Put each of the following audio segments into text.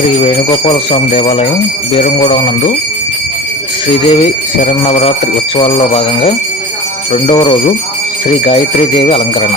శ్రీ వేణుగోపాల స్వామి దేవాలయం బీరంగూడ నందు శ్రీదేవి శరన్నవరాత్రి ఉత్సవాల్లో భాగంగా రెండవ రోజు శ్రీ గాయత్రీదేవి అలంకరణ.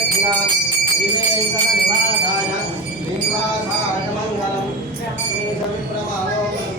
వేదన శ్రేయతో లోకాన్ గర్భోత్పా సర్వాన్ శ్రీ గాయత్రి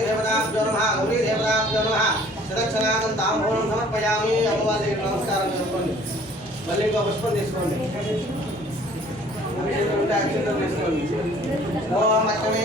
దేవతాభ్యో నమః గౌరీ దేవతాభ్యో నమః సదక్షరాగం తాంబూలం సమర్పయామి అమ్మవారికి నమస్కారం చేసుకోండి మళ్ళీ ఇంకో పుష్పం తీసుకోండి అభిషేకం ఉంటే అక్షంతలు తీసుకోండి ఓం అష్టమే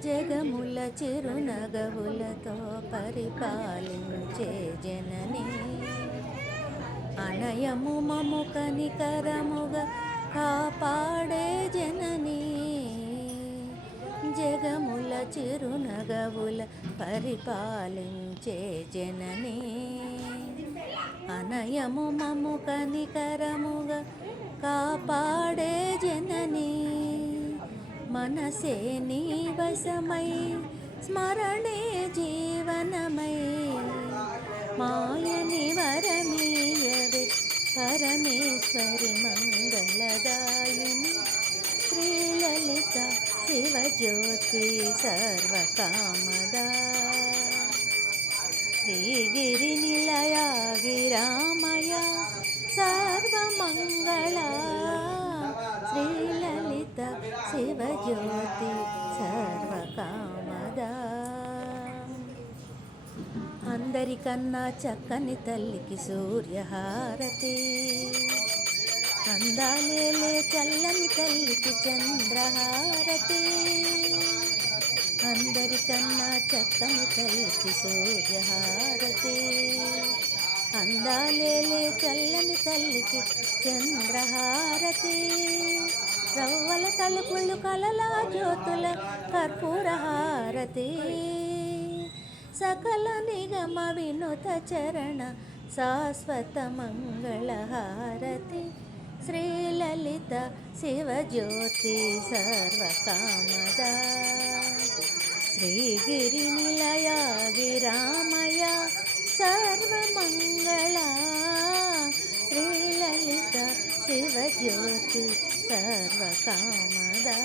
జగముల చిరునగవులతో పరిపాలించే జనని. అనయము మము కనికరముగా కాపాడే జనని. జగముల చిరునగవుల పరిపాలించే జనని. అనయము మము కనికరముగా కాపాడే జననీ. మనసే నీ వశమై స్మరణే జీవనమై. మాయని వరమీయవే పరమేశ్వరి మంగళదాయిని. శ్రీలలిత శివజ్యోతి సర్వకామదా. శ్రీగిరి నిలయాగిరామయ సర్వమంగళ. శ్రీలలిత శివజ్యోతి సర్వకామదా. అందరికన్నా చక్కని తల్లికి సూర్యహారతి. అందాలేలే చల్లని తల్లికి చంద్రహారతి. అందరికన్నా చక్కని తల్లికి సూర్యహారతి. అందాలేలే చల్లని తల్లికి చంద్రహారతి. రవ్వల తలుపులు కలల జ్యోతుల కర్పూరహారతి సకల నిగమ వినుత చరణ శాశ్వత మంగళహారతి శ్రీలలిత శివజ్యోతి సర్వకామద. శ్రీగిరి నిలయ నిలయాగిరామయ సర్వమంగళ శివజ్యోతి సర్వకామదా.